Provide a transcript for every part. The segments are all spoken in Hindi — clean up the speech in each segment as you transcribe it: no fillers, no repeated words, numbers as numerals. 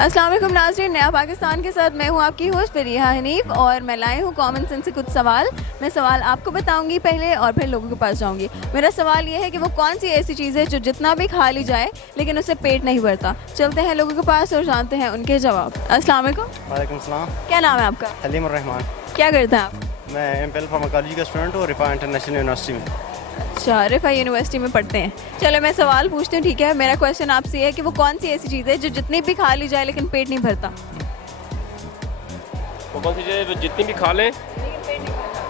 अस्सलाम वालेकुम नाज़रीन, नया पाकिस्तान के साथ मैं हूँ आपकी होस्ट फरीहा हनीफ और मैं लाई हूँ कॉमन सेंस से कुछ सवाल। मैं सवाल आपको बताऊंगी पहले और फिर लोगों के पास जाऊंगी। मेरा सवाल ये है कि वो कौन सी ऐसी चीज़ है जो जितना भी खा ली जाए लेकिन उससे पेट नहीं भरता। चलते हैं लोगों के पास और जानते हैं उनके जवाब। अस्सलाम वालेकुम। वालेकुम सलाम। क्या नाम है आपका? हलीम रहमान। क्या करते हैं आप? मैं एमपीएल फार्माकोलॉजी का स्टूडेंट हूँ रिफा इंटरनेशनल यूनिवर्सिटी में। अच्छा, रिफा यूनिवर्सिटी में पढ़ते हैं। चलो मैं सवाल पूछती हूँ, ठीक है? मेरा क्वेश्चन आपसे है कि वो कौन सी ऐसी चीज़ है जो जितनी भी खा ली जाए लेकिन पेट नहीं भरता। वो कौन सी चीज़ है जो जितनी भी खा लें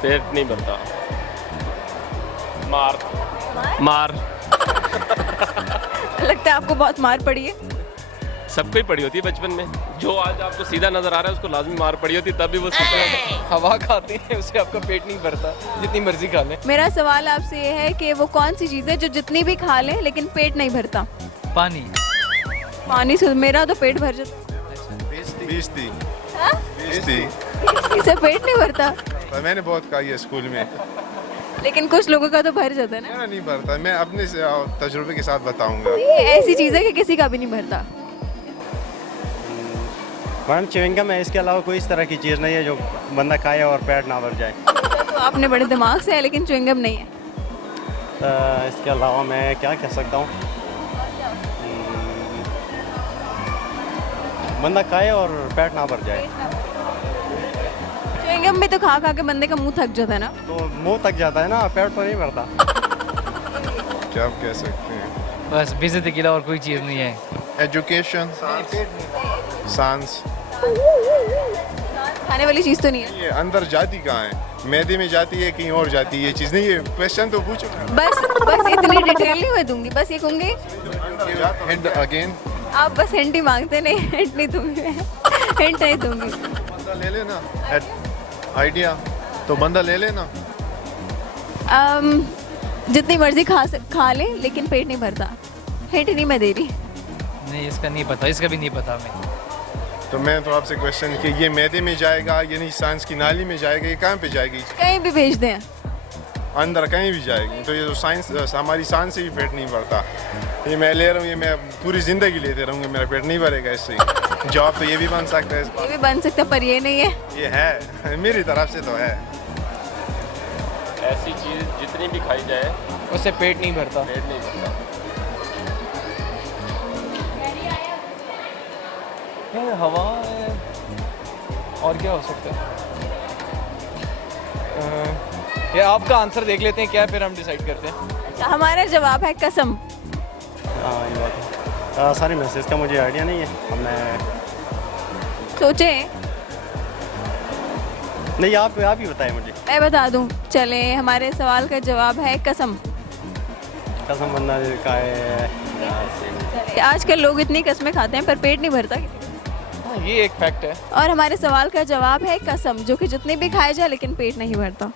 पेट नहीं भरता? मार मार लगता है आपको बहुत मार पड़ी है। सबको ही पड़ी होती है बचपन में। जो आज आपको सीधा नजर आ रहा है उसको लाजमी मार पड़ी होती, तभी वो सीधा है। हवा खाते हैं उससे आपका पेट नहीं भरता, जितनी मर्जी खा लें। मेरा सवाल आपसे ये है कि वो कौन सी चीज़ है जो जितनी भी खा लें लेकिन पेट नहीं भरता। पानी। पानी से मेरा तो पेट भर जाता बीसती हाँ? इससे पेट नहीं भरता, तो मैंने बहुत खाई है स्कूल में। लेकिन कुछ लोगों का तो भर जाता है ना। मेरा नहीं भरता, मैं अपने तजुर्बे के साथ बताऊंगा। ये ऐसी चीज़ है कि किसी का भी नहीं भरता। मैडम च्युइंगम है, इसके अलावा कोई इस तरह की चीज़ नहीं है जो बंदा खाए और पेट ना भर जाए। तो आपने बड़े दिमाग से है, लेकिन च्युइंगम नहीं है। इसके अलावा मैं क्या कह सकता हूँ, बंदा खाए और पेट ना भर जाए। च्युइंगम भी तो खा खा के बंदे का मुंह थक जाता है ना। तो मुंह तक जाता है ना, पेट तो नहीं भरता। क्या आप कह सकते हैं? बस बेइज्जती के अलावा और कोई चीज़ नहीं है। Education, science. खाने वाली चीज़ तो नहीं है। ये अंदर जाती कहाँ है? मैदे में जाती है, कहीं और जाती है? ये चीज़ नहीं है। क्वेश्चन तो पूछो। बस इतनी डिटेल नहीं मैं दूंगी, बस ये कहूँगी। Hint again. आप बस हिंट ही मांगते, नहीं हिंट नहीं दूंगी मैं। हिंट नहीं दूंगी। बंदा ले लेना आइडिया, तो बंदा ले लेना। जितनी मर्जी खा ले लेकिन पेट नहीं भरता। हिंट नहीं मैं दे रही। नहीं, इसका नहीं पता, इसका भी नहीं पता हमें। तो मैं तो आपसे क्वेश्चन कि ये मैदे में जाएगा, यानी सांस की नाली में जाएगा, ये कहाँ पे जाएगी? कहीं भी भेज दें। अंदर कहीं भी जाएगी। तो ये जो साइंस, हमारी सांस से भी पेट नहीं भरता। ये मैं ले रहा हूँ, ये मैं पूरी ज़िंदगी लेते रहूँगा, मेरा पेट नहीं भरेगा इससे। जॉब तो ये भी बन सकता है, ये भी बन सकता पर ये नहीं है। ये है मेरी तरफ से तो है। ऐसी चीज़ जितनी भी खाई जाए उससे पेट नहीं भरता। पेट नहीं भरता। ये हवा है, और क्या हो सकता है? ये आपका आंसर देख लेते हैं क्या, फिर हम डिसाइड करते हैं। अच्छा, हमारा जवाब है कसम। हाँ ये बात है। सारी मैसेज का मुझे आइडिया नहीं है। मैं सोचें। नहीं, आप ही बताएं मुझे। मैं बता दूं, चले हमारे सवाल का जवाब है कसम। कसम बंदा खाए। आजकल लोग इतनी कस्में खाते हैं पर पेट नहीं भरता किसी हाँ, ये एक फैक्ट है। का। और हमारे सवाल का जवाब है कसम, जो कि जितनी भी खाए जाए लेकिन पेट नहीं भरता।